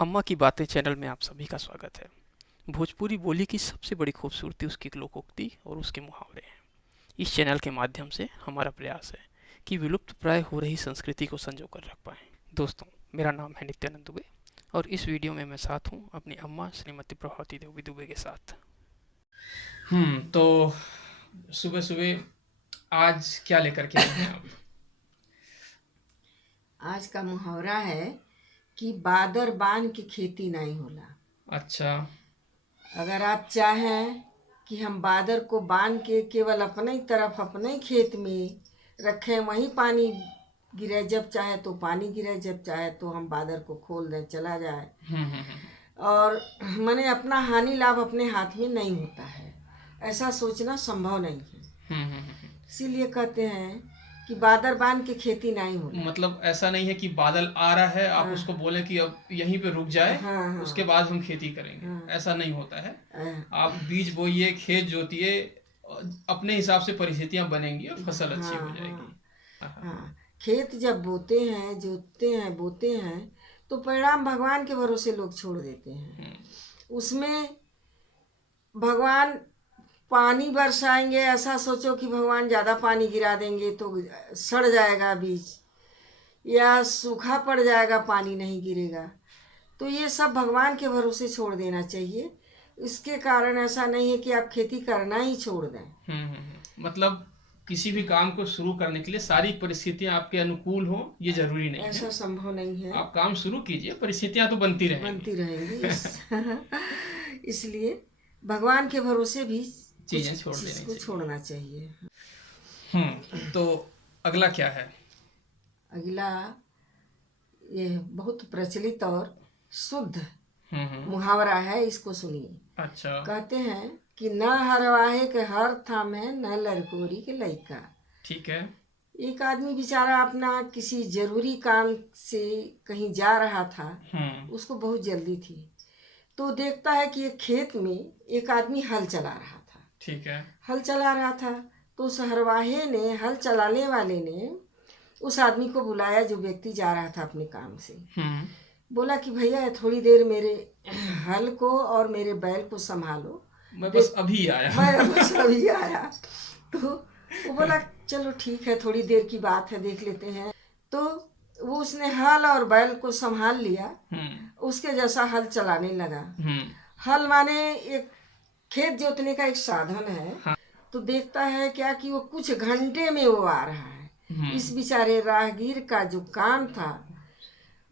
अम्मा की बातें चैनल में आप सभी का स्वागत है। भोजपुरी बोली की सबसे बड़ी खूबसूरती उसकी लोकोक्ति और उसके मुहावरे हैं। इस चैनल के माध्यम से हमारा प्रयास है कि विलुप्त प्राय हो रही संस्कृति को संजो कर रख पाएं। दोस्तों, मेरा नाम है नित्यानंद दुबे और इस वीडियो में मैं साथ हूँ अपनी अम्मा श्रीमती प्रभावती देवी दुबे के साथ। तो सुबह सुबह आज क्या लेकर के आई हैं आप? आज का मुहावरा है कि बादर बान के खेती नहीं होला। अच्छा। अगर आप चाहें कि हम बादर को बांध के केवल अपने ही तरफ अपने ही खेत में रखें, वहीं पानी गिरे, जब चाहे तो पानी गिरे, जब चाहे तो हम बादर को खोल दें चला जाए। और मैंने अपना हानि लाभ अपने हाथ में नहीं होता है, ऐसा सोचना संभव नहीं है। इसीलिए कहते हैं कि बादर बांध के खेती नहीं होला। मतलब ऐसा नहीं है कि बादल आ रहा है आप हाँ उसको बोले कि अब यहीं पे रुक जाए, हाँ हाँ उसके बाद हम खेती करेंगे। हाँ ऐसा नहीं होता है। हाँ आप बीज बोइए, खेत जोतिए, अपने हिसाब से परिस्थितियां बनेंगी और फसल अच्छी हो हाँ जाएगी। हाँ। खेत जब बोते हैं, जोतते हैं, बोते हैं, तो परिणाम भगवान के भरोसे लोग छोड़ देते हैं। उसमें भगवान पानी बरसाएंगे, ऐसा सोचो कि भगवान ज़्यादा पानी गिरा देंगे तो सड़ जाएगा बीज, या सूखा पड़ जाएगा, पानी नहीं गिरेगा। तो ये सब भगवान के भरोसे छोड़ देना चाहिए। इसके कारण ऐसा नहीं है कि आप खेती करना ही छोड़ दें। मतलब किसी भी काम को शुरू करने के लिए सारी परिस्थितियां आपके अनुकूल हो ये जरूरी नहीं है। ऐसा संभव नहीं है। आप काम शुरू कीजिए, परिस्थितियां तो बनती बनती रहेंगी। रहेंगी। इसलिए भगवान के भरोसे भी कुछ चीजें छोड़ चीज देनी को चाहिए। छोड़ना चाहिए। तो अगला क्या है? अगला, ये बहुत प्रचलित और शुद्ध हम्म। मुहावरा है, इसको सुनिए। अच्छा। कहते हैं कि न हरवाहे के हर थामे, न लड़कोरी के लइका। ठीक है। एक आदमी बेचारा अपना किसी जरूरी काम से कहीं जा रहा था, उसको बहुत जल्दी थी। तो देखता है कि एक खेत में एक आदमी हल चला रहा था। ठीक है। हल चला रहा था तो उस हरवाहे ने, हल चलाने वाले ने उस आदमी को बुलाया, जो व्यक्ति जा रहा था अपने काम से। बोला कि भैया थोड़ी देर मेरे हल को और मेरे बैल को संभालो, मैं बस अभी आया। मैं बस अभी आया। तो वो बोला चलो ठीक है, थोड़ी देर की बात है, देख लेते हैं। तो वो उसने हल और बैल को संभाल लिया, उसके जैसा हल चलाने लगा। हल माने एक खेत जोतने का एक साधन है। तो देखता है क्या कि वो कुछ घंटे में वो आ रहा है। इस बेचारे राहगीर का जो काम था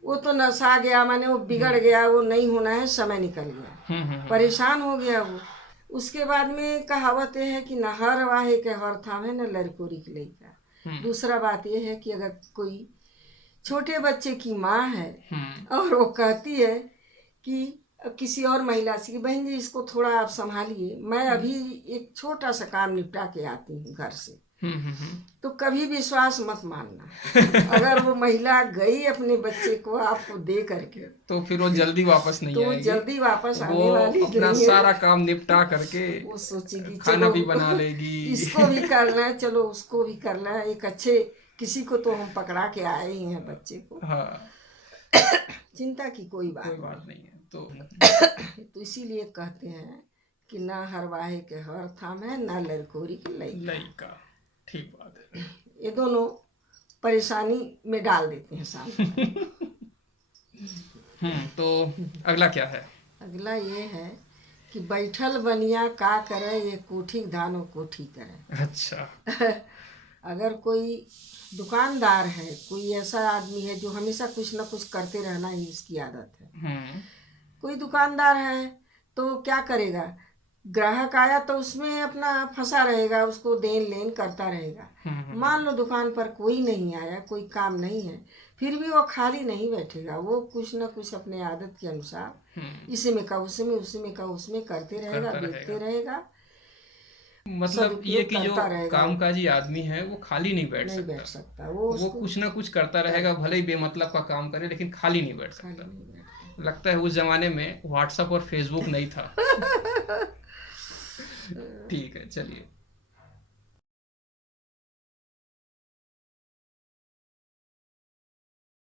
वो तो नशा गया, माने वो बिगड़ गया, वो नहीं होना है, समय निकल गया, परेशान हो गया वो। उसके बाद में कहावत है कि न हर वाहे के हर थामे, न लड़कोरी के लइका। दूसरा बात यह है कि अगर कोई छोटे बच्चे की माँ है और वो कहती है कि किसी और महिला से कि बहन जी इसको थोड़ा आप संभालिए, मैं अभी एक छोटा सा काम निपटा के आती हूँ घर से, तो कभी विश्वास मत मानना। अगर वो महिला गई अपने बच्चे को आपको दे करके, तो फिर वो जल्दी वापस नहीं तो आएगी। जल्दी वापस वो आने वाली अपना नहीं है। सारा काम निपटा करके वो सोचेगी खाना चलो भी बना लेगी। इसको भी करना है, चलो उसको भी करना है, एक अच्छे किसी को तो हम पकड़ा के आए ही हैं बच्चे को। हाँ। चिंता की कोई कोई बात बात नहीं है तो नहीं। तो इसीलिए कहते हैं कि ना हरवाहे के हर थाम है, ना लड़कोरी के लइका। लइका। ठीक बात है। ये दोनों परेशानी में डाल देते हैं सामने। तो अगला क्या है? अगला ये है कि बैठल बनिया का करे, ये कोठी धानो कोठी करे। अच्छा। अगर कोई दुकानदार है, कोई ऐसा आदमी है जो हमेशा कुछ ना कुछ करते रहना ही उसकी आदत है। कोई दुकानदार है तो क्या करेगा, ग्राहक आया तो उसमें अपना फंसा रहेगा, उसको देन लेन करता रहेगा। मान लो दुकान पर कोई नहीं आया, कोई काम नहीं है, फिर भी वो खाली नहीं बैठेगा, वो कुछ न कुछ अपने आदत के अनुसार इसमें का उसमें, उसमें का उसमें करते रहेगा, बेचते रहेगा। मतलब ये कि जो रहेगा, कामकाजी आदमी है वो खाली नहीं बैठ नहीं बैठ सकता। सकता। वो कुछ ना कुछ करता रहेगा, भले ही बेमतलब का काम करे, लेकिन खाली नहीं बैठ खाली सकता। नहीं बैठता। लगता है उस जमाने में व्हाट्सएप और फेसबुक नहीं था। ठीक है, चलिए।